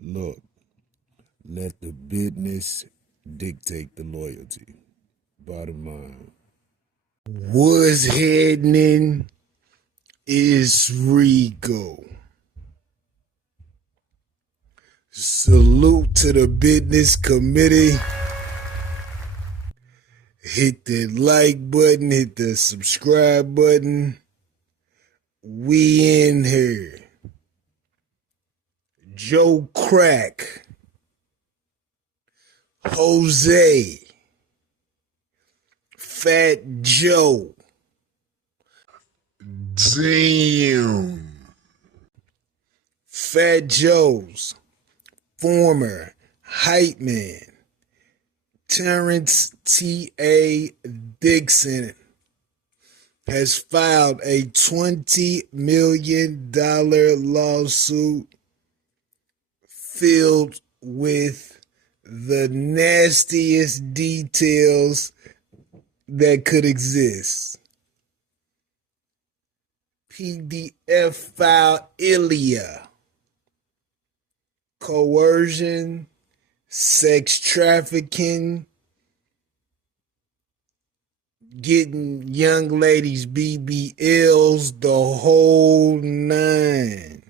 Look, let the business dictate the loyalty. Bottom line. What's happening is Rico. Salute to the business committee. Hit the like button, hit the subscribe button. We in here. Joe Crack, Jose, Fat Joe. Damn. Fat Joe's former hype man, Terrence T.A. Dixon, has filed a $20 million lawsuit filled with the nastiest details that could exist. PDF FILE-ILIA, coercion, sex trafficking, getting young ladies BBLs, the whole nine.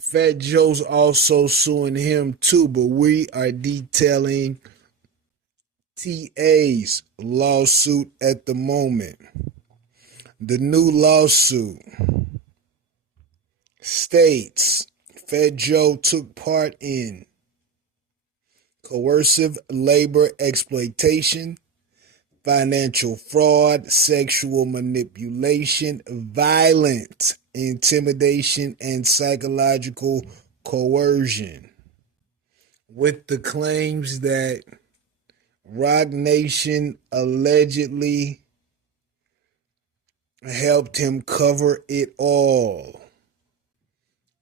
Fat Joe's also suing him too, but we are detailing TA's lawsuit at the moment. The new lawsuit states Fat Joe took part in coercive labor exploitation, financial fraud, sexual manipulation, violent intimidation, and psychological coercion, with the claims that Roc Nation allegedly helped him cover it all.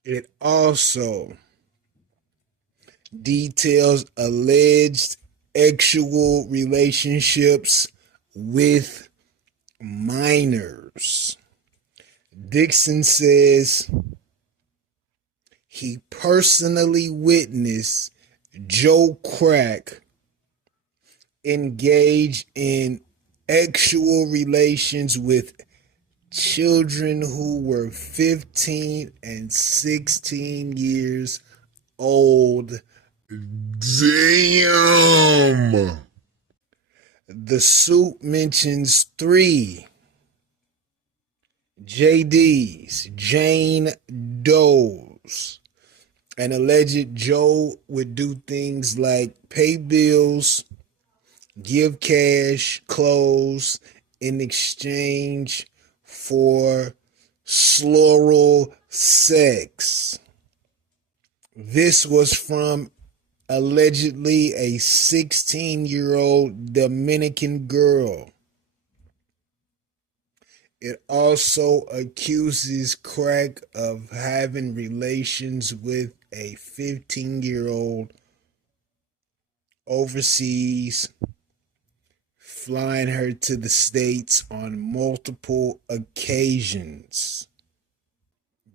It also details alleged sexual relationships with minors. Dixon says he personally witnessed Joe Crack engage in sexual relations with children who were 15 and 16 years old. Damn! The suit mentions 3 JDs, Jane Does, and alleged Joe would do things like pay bills, give cash, clothes in exchange for sloral sex. This was from allegedly a 16-year-old Dominican girl. It also accuses Crack of having relations with a 15-year-old overseas, flying her to the States on multiple occasions.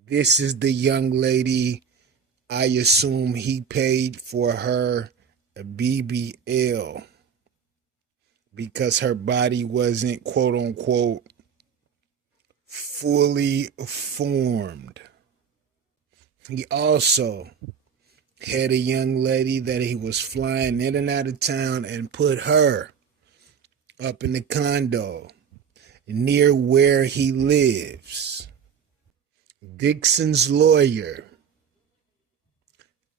This is the young lady I assume he paid for her BBL because her body wasn't, quote unquote, fully formed. He also had a young lady that he was flying in and out of town and put her up in the condo near where he lives. Dixon's lawyer,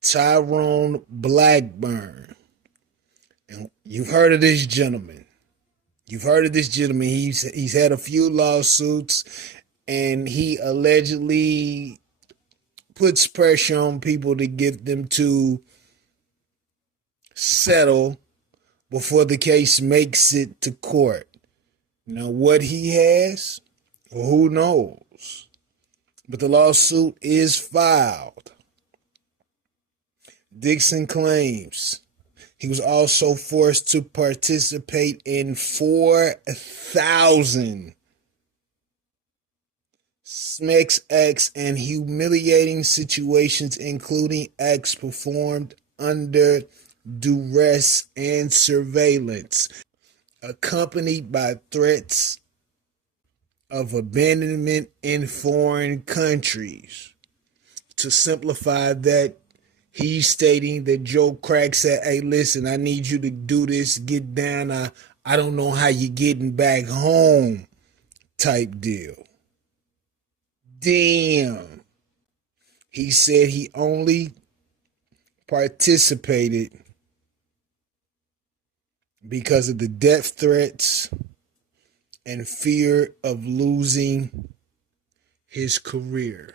Tyrone Blackburn, and you've heard of this gentleman. He's had a few lawsuits, and he allegedly puts pressure on people to get them to settle before the case makes it to court. Now, what he has, well, who knows? But the lawsuit is filed. Dixon claims he was also forced to participate in 4,000 SMEX acts and humiliating situations, including acts performed under duress and surveillance, accompanied by threats of abandonment in foreign countries. To simplify that, he's stating that Joe Crack said, hey, listen, I need you to do this, get down. I don't know how you're getting back home type deal. Damn. He said he only participated because of the death threats and fear of losing his career.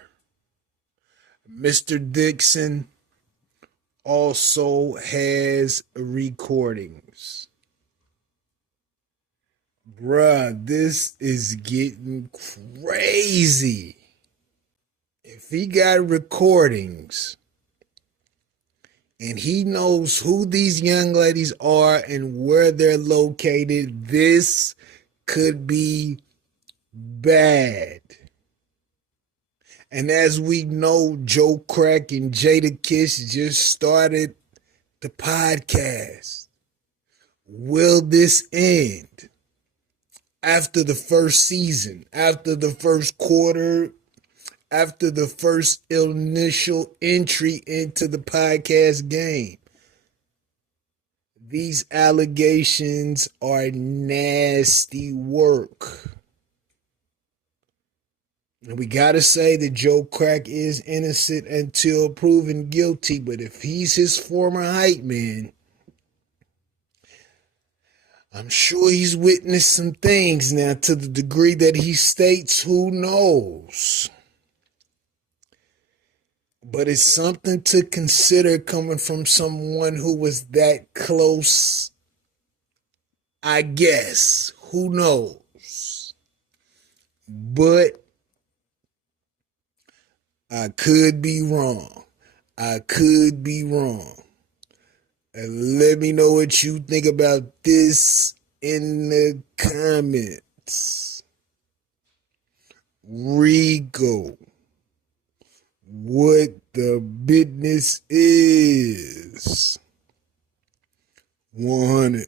Mr. Dixon also has recordings. Bruh, this is getting crazy. If he got recordings and he knows who these young ladies are and where they're located, this could be bad. And as we know, Joe Crack and Jada Kiss just started the podcast. Will this end? After the first season, after the first quarter, after the first initial entry into the podcast game. These allegations are nasty work. And we got to say that Joe Crack is innocent until proven guilty, but if he's his former hype man, I'm sure he's witnessed some things now to the degree that he states, who knows? But it's something to consider coming from someone who was that close, I guess. Who knows? But I could be wrong. I could be wrong. And let me know what you think about this in the comments. Rico, what the business is. 100.